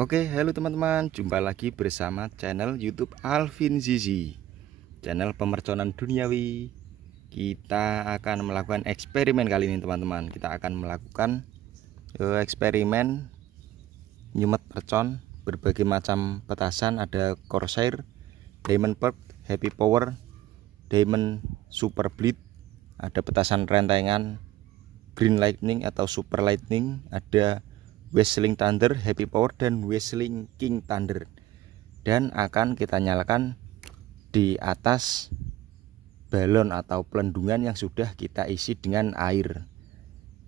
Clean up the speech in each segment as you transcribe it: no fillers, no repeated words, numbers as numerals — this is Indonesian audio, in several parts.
Oke, halo teman-teman, jumpa lagi bersama channel YouTube Alvin Zizi, channel pemerconan duniawi. Kita akan melakukan eksperimen kali ini teman-teman. Kita akan melakukan eksperimen nyumet mercon berbagai macam petasan. Ada Corsair, Diamond Pearl, Happy Power, Diamond Super Bleed. Ada petasan rentengan Green Lightning atau Super Lightning. Ada Whistling Thunder, Happy Power, dan Whistling King Thunder. Dan akan kita nyalakan di atas balon atau pelendungan yang sudah kita isi dengan air.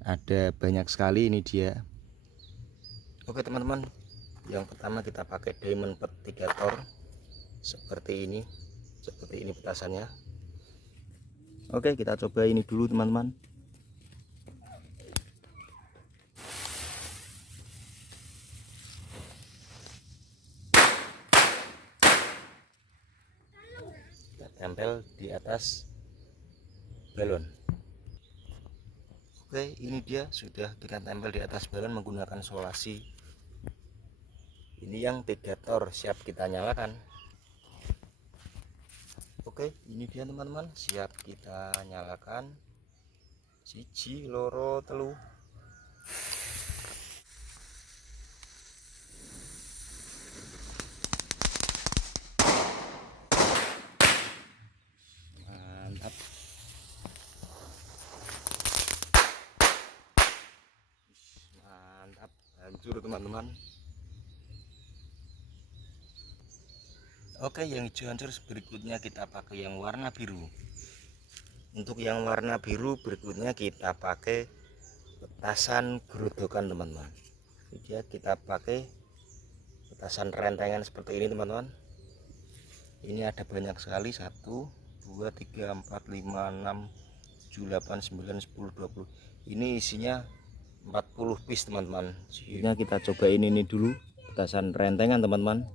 Ada banyak sekali, ini dia. Oke teman-teman, yang pertama kita pakai Diamond Pearl 3 tor. Seperti ini petasannya. Oke, kita coba ini dulu teman-teman. Tempel di atas balon. Oke, ini dia sudah kita tempel di atas balon menggunakan solasi. Ini yang 3 tor siap kita nyalakan. Oke, ini dia teman-teman, siap kita nyalakan. Siji, loro, telu. Mantap. Mantap, hancur teman-teman. Oke, yang hijau hancur. Berikutnya kita pakai yang warna biru. Untuk yang warna biru berikutnya kita pakai petasan gerodokan teman-teman. Ini dia, kita pakai petasan rentengan seperti ini teman-teman. Ini ada banyak sekali, 1 2 3 4 5 6 7 8 9 10 20. Ini isinya 40 piece teman-teman. Ini kita cobain ini dulu, petasan rentengan teman-teman.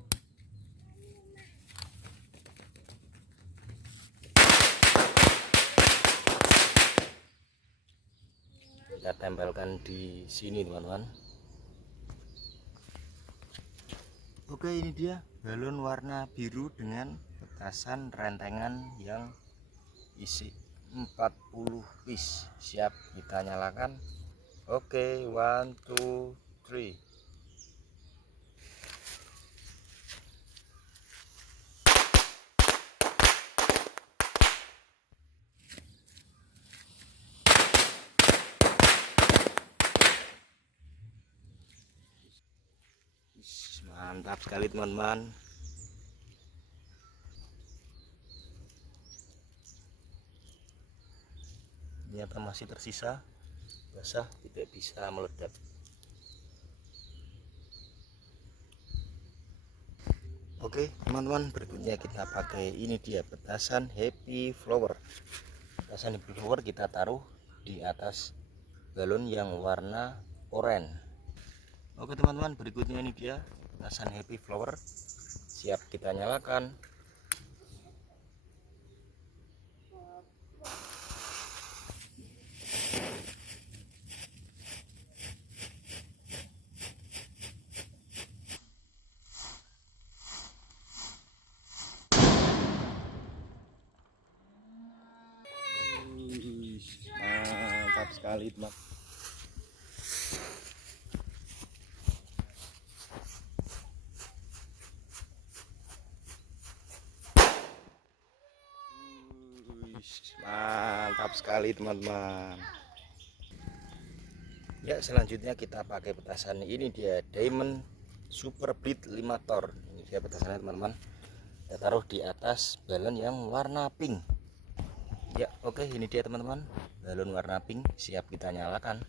Kita tempelkan di sini teman-teman. Oke, ini dia balon warna biru dengan petasan rentengan yang isi 40 piece. Siap kita nyalakan. Oke, 1 2 3. Mantap sekali teman-teman. Ternyata masih tersisa basah, tidak bisa meledak. Oke teman-teman, berikutnya kita pakai ini dia, petasan Happy Flower. Petasan Happy Flower kita taruh di atas balon yang warna oranye. Oke teman-teman, berikutnya ini dia petasan Happy Flower, siap kita nyalakan. Mantap sekali teman. Mantap sekali teman-teman. Ya, selanjutnya kita pakai petasan ini dia, Diamond Super Bleed 5 tor. Ini dia petasannya teman-teman. Kita taruh di atas balon yang warna pink. Ya, oke, ini dia teman-teman, balon warna pink, siap kita nyalakan.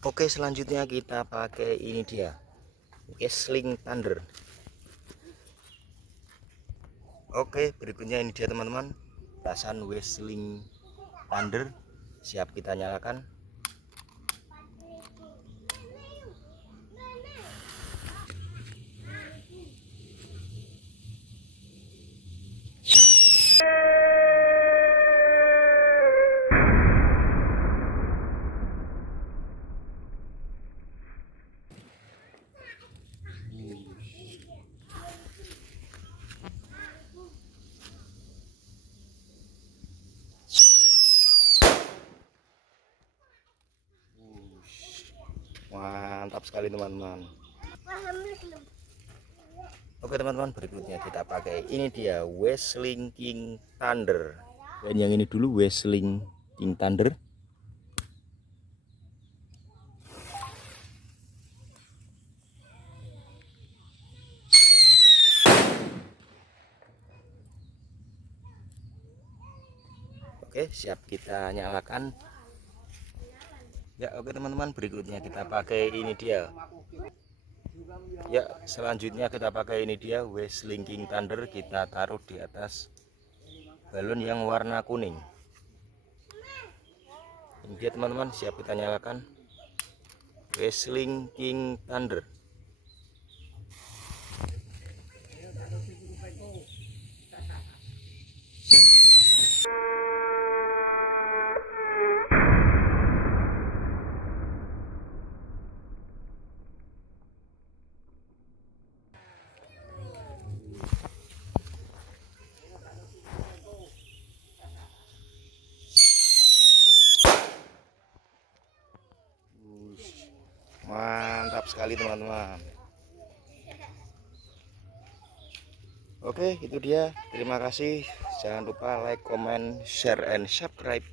Oke, selanjutnya kita pakai ini dia, Whistling Thunder. Oke, berikutnya ini dia teman-teman, petasan Wesseling Thunder siap kita nyalakan. Mantap sekali teman-teman. Oke teman-teman, berikutnya kita pakai ini dia Wesseling King Thunder. Dan yang ini dulu Wesseling King Thunder. Oke, siap kita nyalakan. Ya, oke teman-teman, berikutnya kita pakai ini dia. Ya, selanjutnya kita pakai ini dia Wesseling King Thunder, kita taruh di atas balon yang warna kuning. Ini dia teman-teman, siap kita nyalakan. Wesseling King Thunder. Mantap sekali teman-teman. Oke, itu dia. Terima kasih. Jangan lupa like, comment, share, and subscribe.